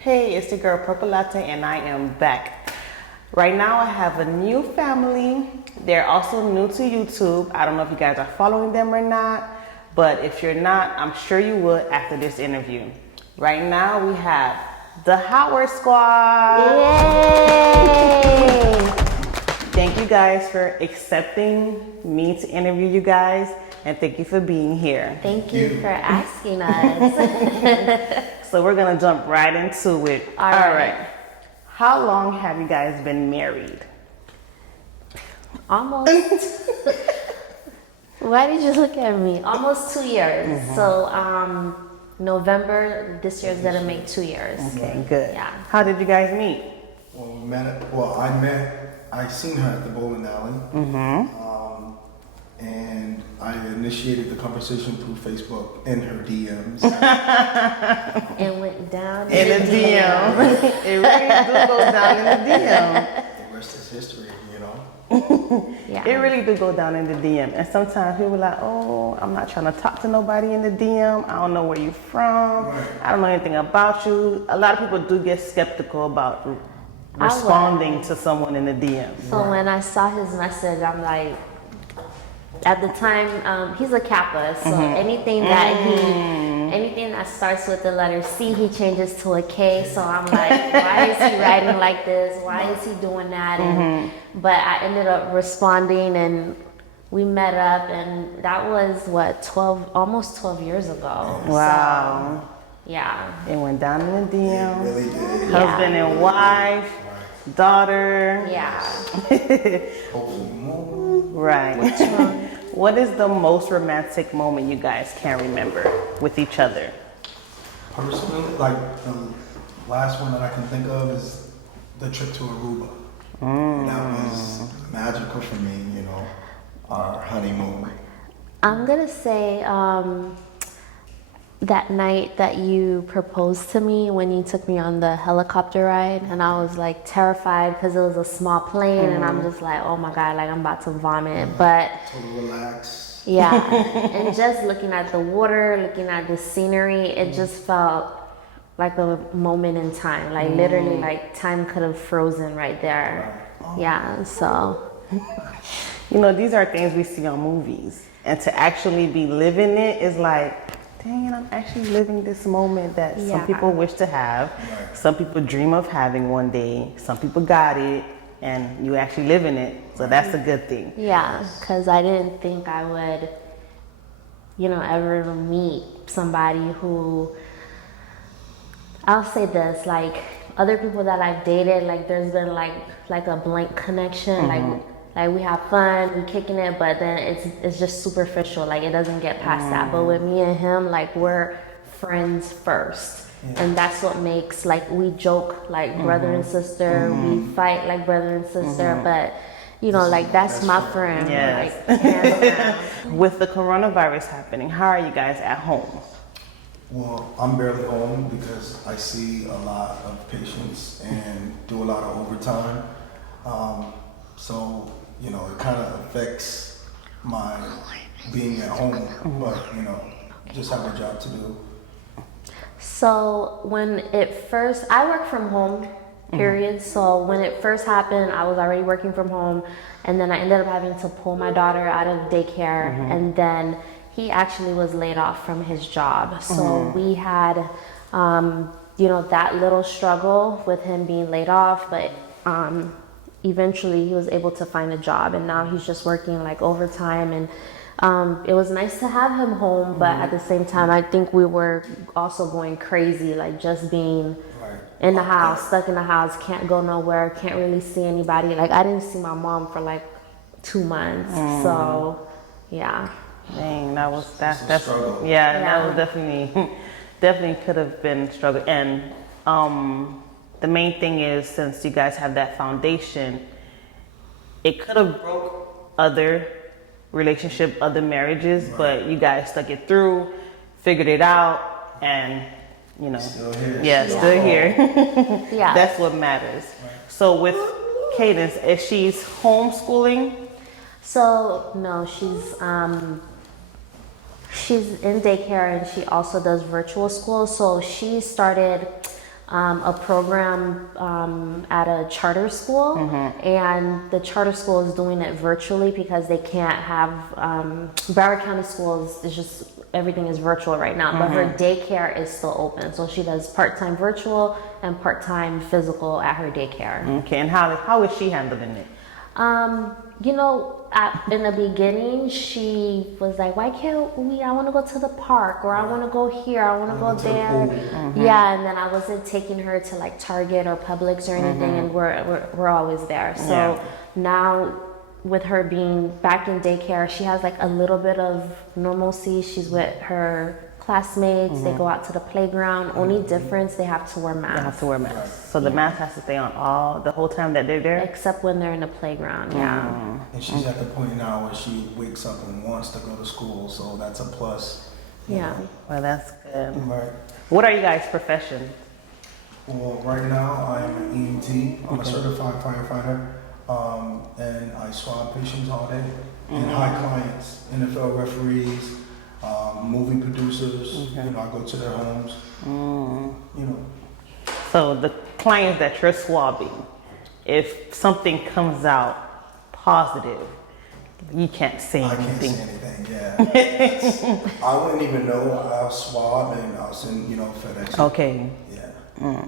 Hey, it's the girl Purple Latte and I am back. Right now I have a new family. They're also new to YouTube. I don't know if you guys are following them or not, but if you're not, I'm sure you would after this interview. Right now we have the Howard Squad. Yay! Thank you guys for accepting me to interview you guys, and thank you for being here. Thank you for asking us. So we're gonna jump right into it. All right. How long have you guys been married? Almost. Why did you look at me? Almost 2 years. Mm-hmm. So November this year is gonna make 2 years. Okay, good. Yeah. How did you guys meet? I seen her at the bowling alley. And I initiated the conversation through Facebook in her DMs. It went down In the DM. It really do go down in the DM. The rest is history, you know? Yeah. It really do go down in the DM. And sometimes people are like, oh, I'm not trying to talk to nobody in the DM. I don't know where you're from. Right. I don't know anything about you. A lot of people do get skeptical about responding to someone in the DM. So when I saw his message, I'm like, at the time, he's a Kappa, so anything that starts with the letter C, he changes to a K. So I'm like, why is he writing like this? Why is he doing that? But I ended up responding, and we met up, and that was almost 12 years ago. Wow. So, yeah. It went down in the DM. It really did. Husband and wife, daughter. Yeah. Hopefully more. Right. What is the most romantic moment you guys can remember with each other? Personally, like the last one that I can think of is the trip to Aruba. That was magical for me, you know, our honeymoon. I'm gonna say that night that you proposed to me when you took me on the helicopter ride, and I was like terrified because it was a small plane, and I'm just like, oh my god, like I'm about to vomit. But Total relax. yeah, and just looking at the water, looking at the scenery, it just felt like a moment in time. Like literally, like time could have frozen right there. Yeah, so You know, these are things we see on movies. And to actually be living it is like, dang, I'm actually living this moment that some Yeah. people wish to have. Right. Some people dream of having one day. Some people got it, and you actually living it. So that's a good thing. yeah, because I didn't think I would, ever meet somebody who, I'll say this, like other people that I've dated, like there's been like a blank connection, like we have fun, we kicking it, but then it's just superficial, like it doesn't get past that. But with me and him, like we're friends first. And that's what makes, like, we joke like brother and sister, we fight like brother and sister, but like that's my friend. Yes. Like, hands down. With the coronavirus happening, how are you guys at home? Well, I'm barely home because I see a lot of patients and do a lot of overtime. So, it kind of affects my being at home, but, just have a job to do. So when it first, I work from home, period. So when it first happened, I was already working from home, and then I ended up having to pull my daughter out of daycare, and then he actually was laid off from his job. So we had, that little struggle with him being laid off, but eventually he was able to find a job, and now he's just working like overtime, and it was nice to have him home, but at the same time, I think we were also going crazy, like just being in the house, stuck in the house, can't go nowhere, can't really see anybody. Like I didn't see my mom for like 2 months. So yeah. Dang, that's struggle. That was definitely could have been a struggle. And the main thing is, since you guys have that foundation, it could have broke other marriages, but you guys stuck it through, figured it out, and Still here. still here. Yeah. That's what matters. So with Cadence, is she's homeschooling? So no, she's in daycare, and she also does virtual school. So she started a program at a charter school, and the charter school is doing it virtually because they can't have Broward County schools. It's just everything is virtual right now, but her daycare is still open, so she does part-time virtual and part-time physical at her daycare. Okay, and how is she handling it? You know, in the beginning, she was like, why can't we, I want to go to the park, or I want to go here, I want to go there. Yeah, and then I wasn't taking her to like Target or Publix or anything, and we're always there. So now with her being back in daycare, she has like a little bit of normalcy. She's with her classmates, they go out to the playground. Only difference, they have to wear masks. They have to wear masks. So the mask has to stay on the whole time that they're there? Except when they're in the playground, yeah. And she's at the point now where she wakes up and wants to go to school, so that's a plus. Yeah. Well, that's good. Right. What are you guys' professions? Well, right now I'm an EMT. I'm a certified firefighter, and I swab patients all day. And high clients, NFL referees, movie producers. You know, I go to their homes. You know. So the clients that you're swabbing, if something comes out positive, you can't say I anything. can't say anything. Yeah. I wouldn't even know. I'll swab and I'll send FedEx. Okay. Yeah.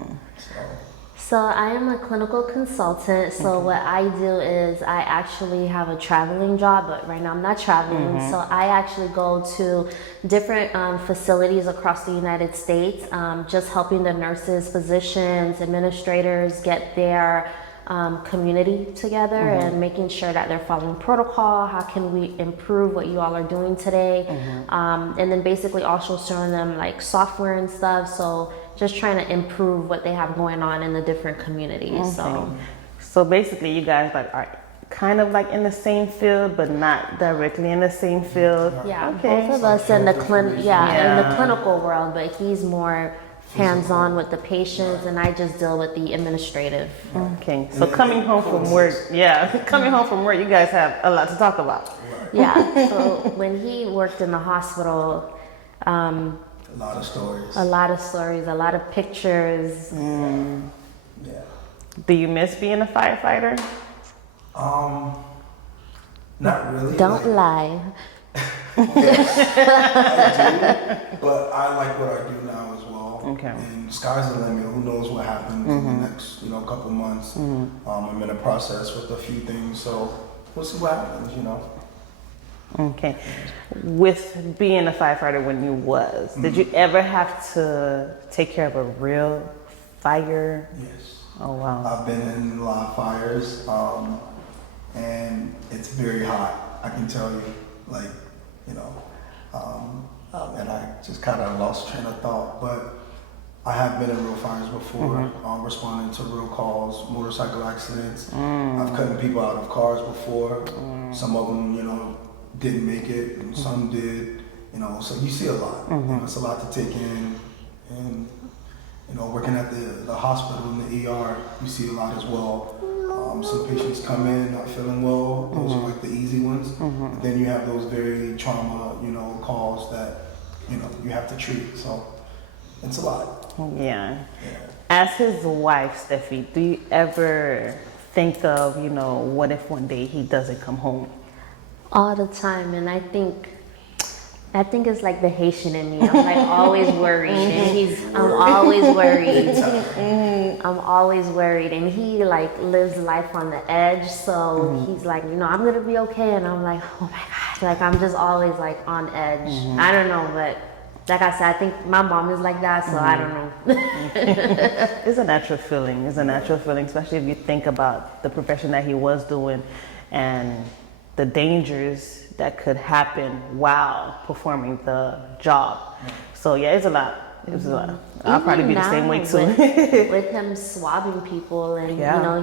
So I am a clinical consultant. So what I do is I actually have a traveling job, but right now I'm not traveling. So I actually go to different facilities across the United States, just helping the nurses, physicians, administrators get their community together and making sure that they're following protocol. How can we improve what you all are doing today? And then basically also showing them like software and stuff. So just trying to improve what they have going on in the different communities. So basically you guys like are kind of like in the same field, but not directly in the same field. Yeah, Okay. both of us in the in the clinical world, but he's more hands-on with the patients, and I just deal with the administrative. Okay. So coming home from work, coming home from work, you guys have a lot to talk about. Yeah. So when he worked in the hospital, A lot of stories. a lot of stories, a lot of pictures. Yeah. Do you miss being a firefighter? Not really. Don't lie. I do, but I like what I do now as well. Okay. And sky's the limit. Who knows what happens in the next, couple months. I'm in a process with a few things, so we'll see what happens. Okay. With being a firefighter when you was, did you ever have to take care of a real fire? Yes. Oh wow. I've been in a lot of fires, and it's very hot. I can tell you, and I just kind of lost train of thought. But I have been in real fires before, responding to real calls, motorcycle accidents. I've cut people out of cars before. Some of them, didn't make it, and some did. So you see a lot. It's a lot to take in, and working at the hospital in the ER, you see a lot as well. Some patients come in not feeling well. Those are like the easy ones. But then you have those very trauma, calls that you have to treat. So it's a lot. Yeah. As his wife, Steffi, do you ever think of, what if one day he doesn't come home? All the time, and I think it's like the Haitian in me. I'm like always worried, and I'm always worried. I'm always worried, and he like lives life on the edge. So he's like, I'm gonna be okay, and I'm like, oh my god, like I'm just always like on edge. I don't know, but like I said, I think my mom is like that, so I don't know. It's a natural feeling. It's a natural feeling, especially if you think about the profession that he was doing and the dangers that could happen while performing the job. So yeah, it's a lot. It's a lot. I'll probably be the same way too. With him swabbing people, and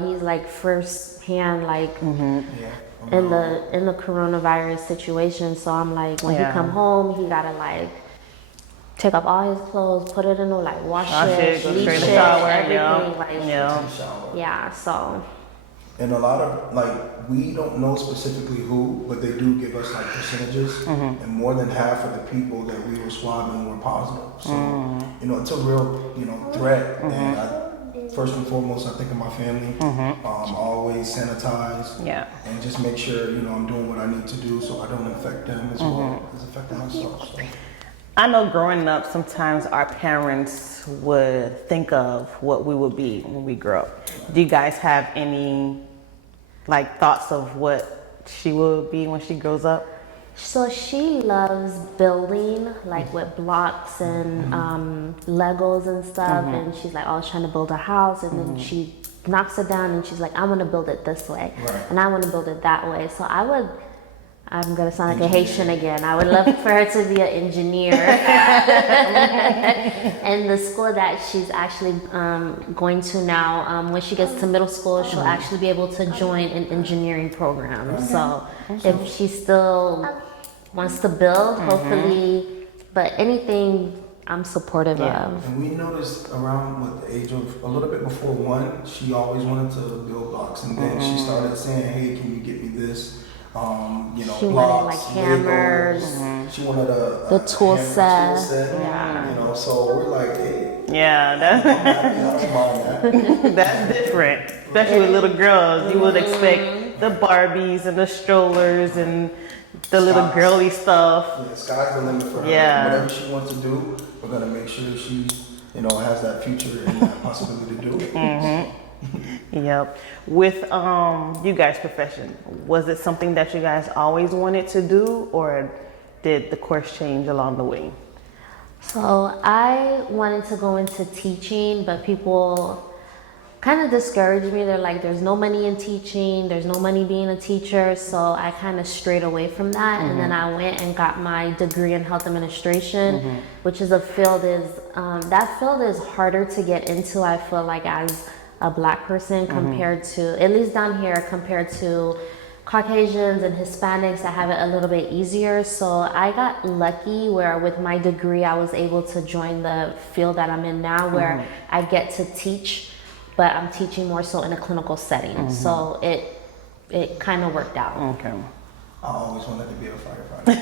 he's like first hand like in the coronavirus situation. So I'm like, when he come home, he gotta like take off all his clothes, put it in the wash it, go bleach straight in it, the shower, everything. yeah. Yeah, so. And a lot of, like, we don't know specifically who, but they do give us like percentages. And more than half of the people that we were swabbing were positive. So, you know, it's a real, you know, threat. And first and foremost, I think of my family. Always sanitize. Yeah. And just make sure, you know, I'm doing what I need to do so I don't infect them as well as affecting myself. So. I know growing up, sometimes our parents would think of what we would be when we grow up. Do you guys have any like thoughts of what she will be when she grows up? So she loves building, like with blocks and Legos and stuff. And she's like always trying to build a house. And then she knocks it down and she's like, I want to build it this way. And I want to build it that way. So I'm going to sound like a Haitian again. I would love for her to be an engineer. And the school that she's actually going to now, when she gets to middle school, she'll actually be able to join an engineering program. So if she still wants to build, hopefully, but anything I'm supportive of. And we noticed around what the age of a little bit before 1, she always wanted to build blocks. And then she started saying, hey, can you get me this? You know, She blocks, wanted like hammers, She wanted the tool hammer set. You know, so we're like, hey, Yeah, I'm happy, I don't mind that. that's different. Especially with little girls. You would expect the Barbies and the strollers and the little girly stuff. Yeah, sky's the limit for her. Yeah. Whatever she wants to do, we're gonna make sure she, you know, has that future and that possibility to do it. Yep. With you guys' profession, was it something that you guys always wanted to do, or did the course change along the way? So I wanted to go into teaching, but people kind of discouraged me. They're like, there's no money in teaching, there's no money being a teacher. So I kind of strayed away from that. And then I went and got my degree in health administration, which is a field that field is harder to get into, I feel like, as a Black person compared to, at least down here, compared to Caucasians and Hispanics that have it a little bit easier. So I got lucky where with my degree I was able to join the field that I'm in now, where I get to teach, but I'm teaching more so in a clinical setting. So it kind of worked out. Okay. I always wanted to be a firefighter.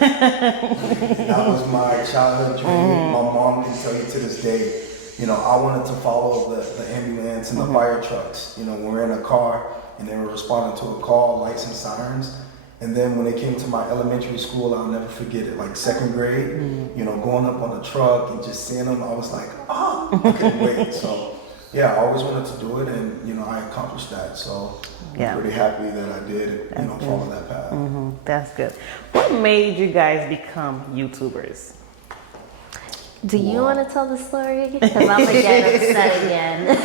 That was my childhood dream. My mom can tell you to this day, you know, I wanted to follow the ambulance and the fire trucks. You know, when we're in a car and they were responding to a call, lights and sirens. And then when it came to my elementary school, I'll never forget it, like 2nd grade, you know, going up on the truck and just seeing them, I was like, I couldn't wait. So, yeah, I always wanted to do it, and, you know, I accomplished that. So I'm pretty happy that I did, you know, follow that path. That's good. What made you guys become YouTubers? Do you want to tell the story? Because I'm going to get upset again.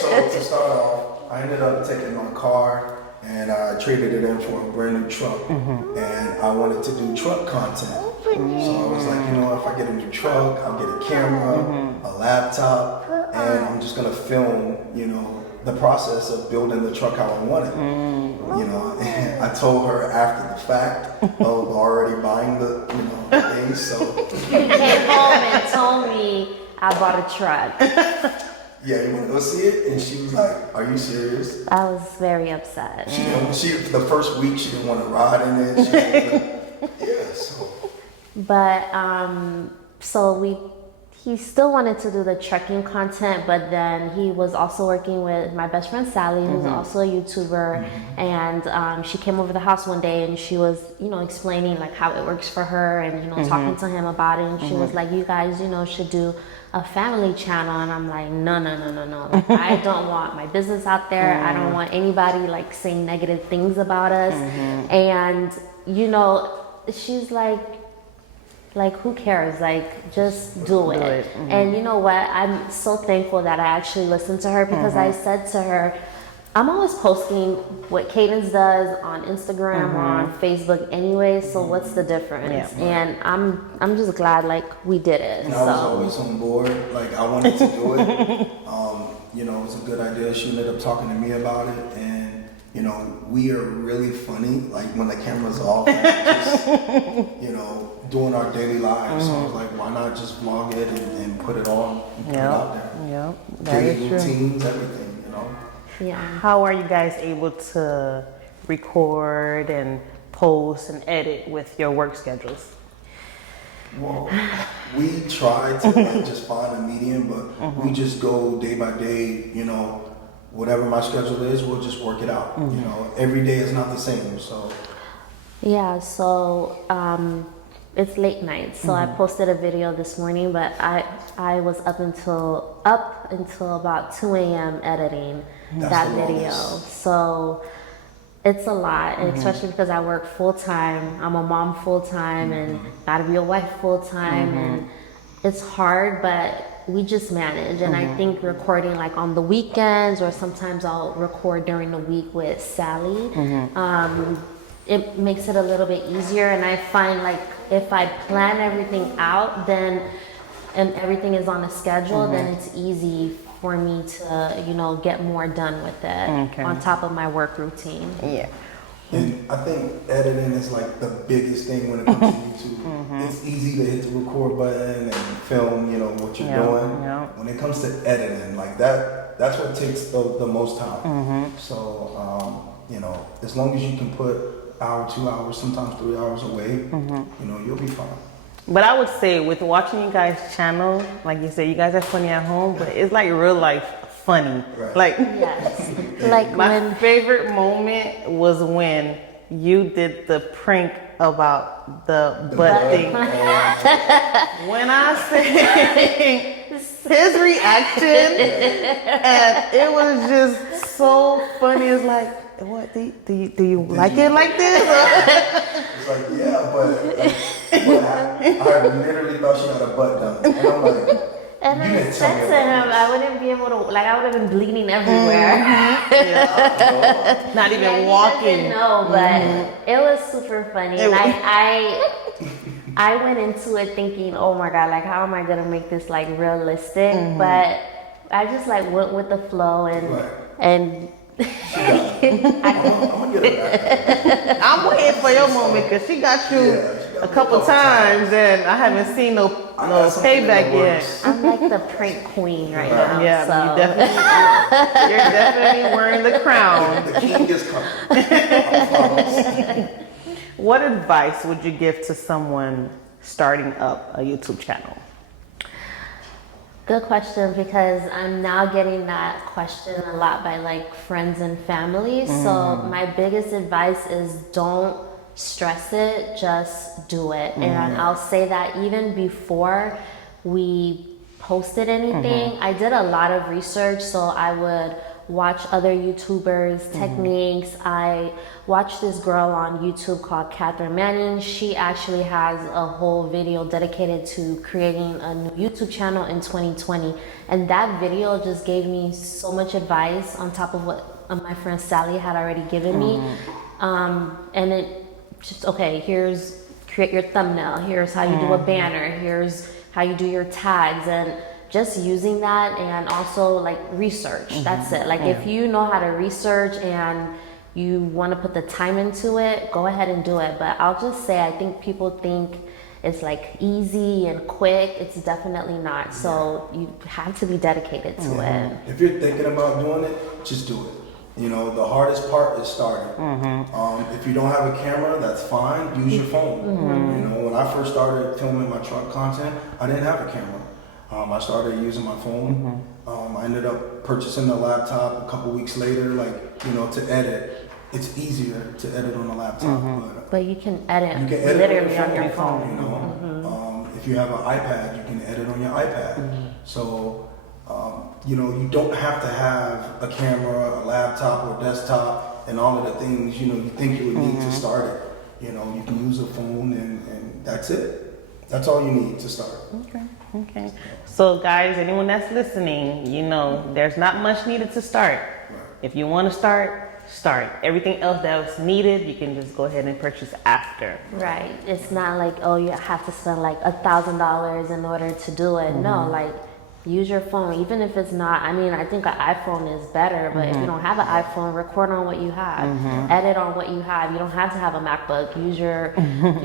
So to start off, I ended up taking my car and I traded it in for a brand new truck. And I wanted to do truck content. So I was like, you know, if I get a new truck, I'll get a camera, a laptop, and I'm just gonna film, you know, the process of building the truck how I want it. You know, and I told her after the fact of already buying the, you know, the things. So You came home and told me I bought a truck. yeah, you want to go see it? And she was like, "Are you serious?" I was very upset. She the first week she didn't want to ride in it. She yeah, so. But so he still wanted to do the trekking content, but then he was also working with my best friend Sally, who's also a YouTuber, and she came over to the house one day and she was, you know, explaining like how it works for her, and, you know, talking to him about it, and she was like, you guys, you know, should do a family channel. And I'm like, no. Like, I don't want my business out there. I don't want anybody like saying negative things about us. And, you know, she's like, who cares? Like, just do it. And you know what? I'm so thankful that I actually listened to her, because I said to her, I'm always posting what Cadence does on Instagram or on Facebook anyway, so what's the difference? And I'm just glad like we did it. And I was always on board. Like, I wanted to do it. You know, it was a good idea. She ended up talking to me about it, and you know, we are really funny. Like when the camera's off, like, just, you know, doing our daily lives. So I was like, why not just vlog it and put it on and put it out there? That is Daily true. routines, everything, you know. Yeah. How are you guys able to record and post and edit with your work schedules? Well, we try to like just find a medium, but we just go day by day. You know, whatever my schedule is, we'll just work it out. You know, every day is not the same. So Yeah, so it's late night. So I posted a video this morning, but I was up until about 2 a.m. editing that video. So it's a lot, and especially because I work full time. I'm a mom full time, and gotta be a wife full time, and it's hard, but we just manage. And I think recording like on the weekends, or sometimes I'll record during the week with Sally. It makes it a little bit easier, and I find like if I plan everything out, then and everything is on a schedule, then it's easy for me to, you know, get more done with it on top of my work routine. Yeah. And I think editing is like the biggest thing when it comes to YouTube. It's easy to hit the record button and film, you know, what you're doing. Yeah. When it comes to editing, like that's what takes the most time. So, you know, as long as you can put hour, 2 hours, sometimes 3 hours away, you know, you'll be fine. But I would say with watching you guys' channel, like you said, you guys are funny at home, but it's like real life funny. Right. Like, Yes. Like my favorite moment was when you did the prank about the butt thing. When I said his reaction, and it was just so funny. It's like, what do you like it like this? It's like, yeah, but I literally thought she had a butt done. And I'm like, and you I didn't tell said me to about him, this. I wouldn't be able to, like, I would have been bleeding everywhere. Not even Yeah, walking. No, but it was super funny. And I went into it thinking, oh my God, like, how am I gonna make this like realistic? But I just like went with the flow and I'm gonna get it back. I'm waiting for your moment because she got you a couple times, and I haven't seen no payback yet. I'm like the prank queen right now. Yeah, so. you're definitely wearing the crown. The king is coming. I promise. What advice would you give to someone starting up a YouTube channel? Good question, because I'm now getting that question a lot by like friends and family. So my biggest advice is don't stress it, just do it. And I'll say that even before we posted anything, I did a lot of research. So I would watch other YouTubers, techniques. I watched this girl on YouTube called Catherine Manning. She actually has a whole video dedicated to creating a new YouTube channel in 2020. And that video just gave me so much advice on top of what my friend Sally had already given me. And it just, okay, here's create your thumbnail. Here's how you do a banner. Here's how you do your tags. And just using that, and also like research. That's it. Like if you know how to research and you want to put the time into it, go ahead and do it. But I'll just say, I think people think it's like easy and quick. It's definitely not. So you have to be dedicated to it. If you're thinking about doing it, just do it. You know, the hardest part is starting. If you don't have a camera, that's fine. Use your phone. You know, when I first started filming my truck content, I didn't have a camera. I started using my phone. I ended up purchasing a laptop a couple weeks later, like, you know, to edit. It's easier to edit on a laptop. But you can edit, You can edit literally on your phone. You know, if you have an iPad, you can edit on your iPad. So, you know, you don't have to have a camera, a laptop, or desktop, and all of the things, you know, you think you would need to start it. You know, you can use a phone, and that's it. That's all you need to start. Okay. So guys, anyone that's listening, you know, there's not much needed to start. If you want to start. Everything else that's needed, you can just go ahead and purchase after. Right. It's not like, oh, you have to spend like $1,000 in order to do it. No, like use your phone, even if it's not, I mean, I think an iPhone is better, but if you don't have an iPhone, record on what you have, edit on what you have. You don't have to have a MacBook. Use your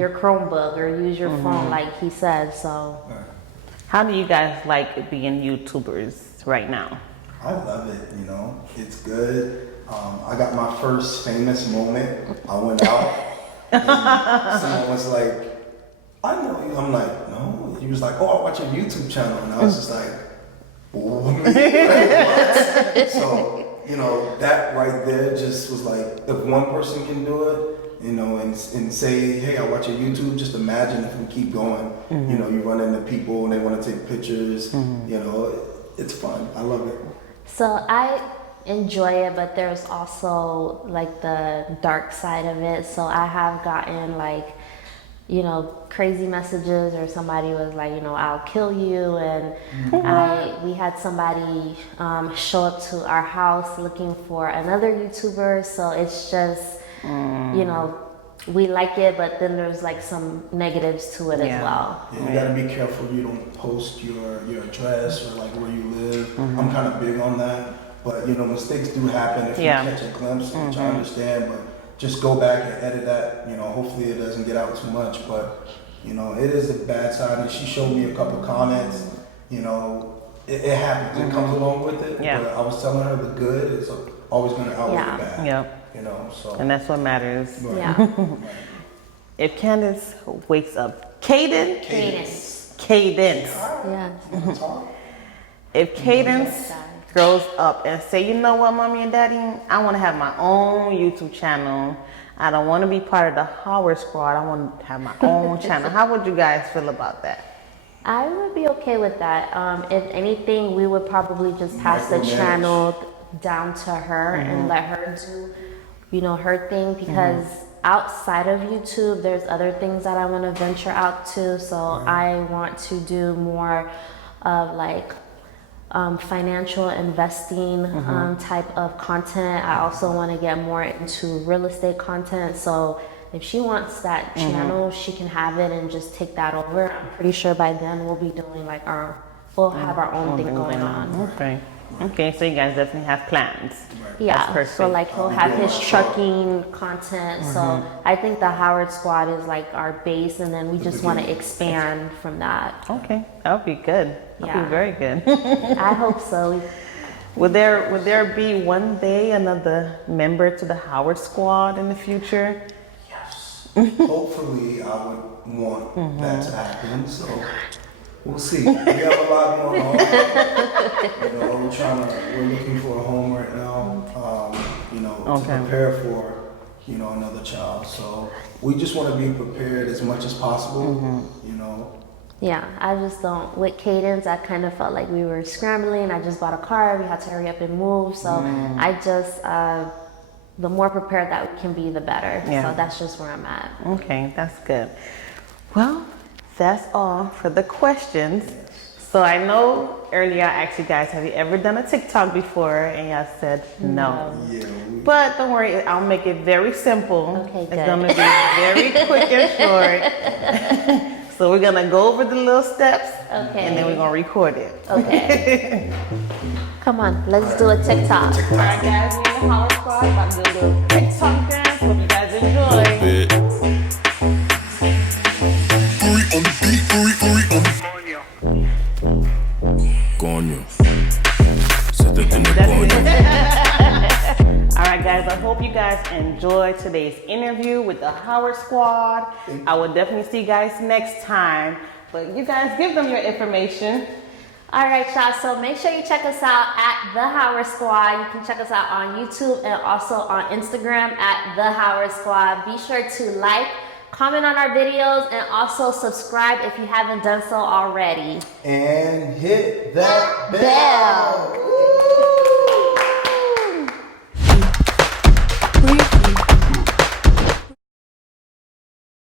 Chromebook or use your phone, like he said. So how do you guys like being YouTubers right now? I love it, you know. It's good. I got my first famous moment. I went out and someone was like, I know you. I'm like, no. He was like, oh, I watch your YouTube channel. And I was just like, oh, what? So, you know, that right there just was like, if one person can do it, you know, and say, hey, I watch your YouTube, just imagine if we keep going. You know, you run into people and they want to take pictures. You know, it's fun. I love it. So I enjoy it, but there's also like the dark side of it. So I have gotten like, you know, crazy messages, or somebody was like, you know, I'll kill you. And we had somebody show up to our house looking for another YouTuber. So it's just, you know, we like it, but then there's like some negatives to it as well. Yeah, you gotta be careful you don't post your address or like where you live. I'm kind of big on that, but you know, mistakes do happen if you catch a glimpse, which I understand, but just go back and edit that. You know, hopefully it doesn't get out too much, but you know, it is a bad side. And she showed me a couple comments. You know, it happens. It comes along with it. Yeah. But I was telling her the good is always going to outweigh the bad. Yep. You know, so. And that's what matters. Right. Yeah. If Candace wakes up, Cadence. Yeah. If Cadence grows up and say, you know what, mommy and daddy, I want to have my own YouTube channel. I don't want to be part of the Howard Squad. I want to have my own channel. How would you guys feel about that? I would be okay with that. If anything, we would probably just pass the channel down to her and let her do, you know, her thing, because outside of YouTube, there's other things that I want to venture out to. So I want to do more of like financial investing type of content. I also want to get more into real estate content. So if she wants that channel, she can have it and just take that over. I'm pretty sure by then we'll be doing like we'll have our own thing going on. Okay, so you guys definitely have plans. Yeah, so like he'll have his trucking content. So I think the Howard Squad is like our base, and then we just want to expand from that. Okay, that would be good. That would be very good. I hope so. Would there be one day another member to the Howard Squad in the future? Yes. Hopefully, I would want that to happen. So we'll see. We have a lot going on. You know, we're looking for a home right now. You know, to prepare for, you know, another child. So we just want to be prepared as much as possible. You know. Yeah, I just don't. With Cadence, I kind of felt like we were scrambling. I just bought a car. We had to hurry up and move. So I just, the more prepared that we can be, the better. Yeah. So that's just where I'm at. Okay, that's good. Well, that's all for the questions. So I know earlier I asked you guys, have you ever done a TikTok before? And y'all said no. Yeah. But don't worry, I'll make it very simple. Okay, good. It's gonna be very quick and short. So we're gonna go over the little steps, and then we're gonna record it. Okay. Come on, let's do a TikTok. All right, guys, we're in the Howard Squad. About to do a little TikTok dance. Hope you guys enjoy. All right, guys, I hope you guys enjoyed today's interview with the Howard Squad. I will definitely see you guys next time. But you guys give them your information. All right, y'all. So make sure you check us out at The Howard Squad. You can check us out on YouTube and also on Instagram at The Howard Squad. Be sure to like, comment on our videos, and also subscribe if you haven't done so already. And hit that Bell.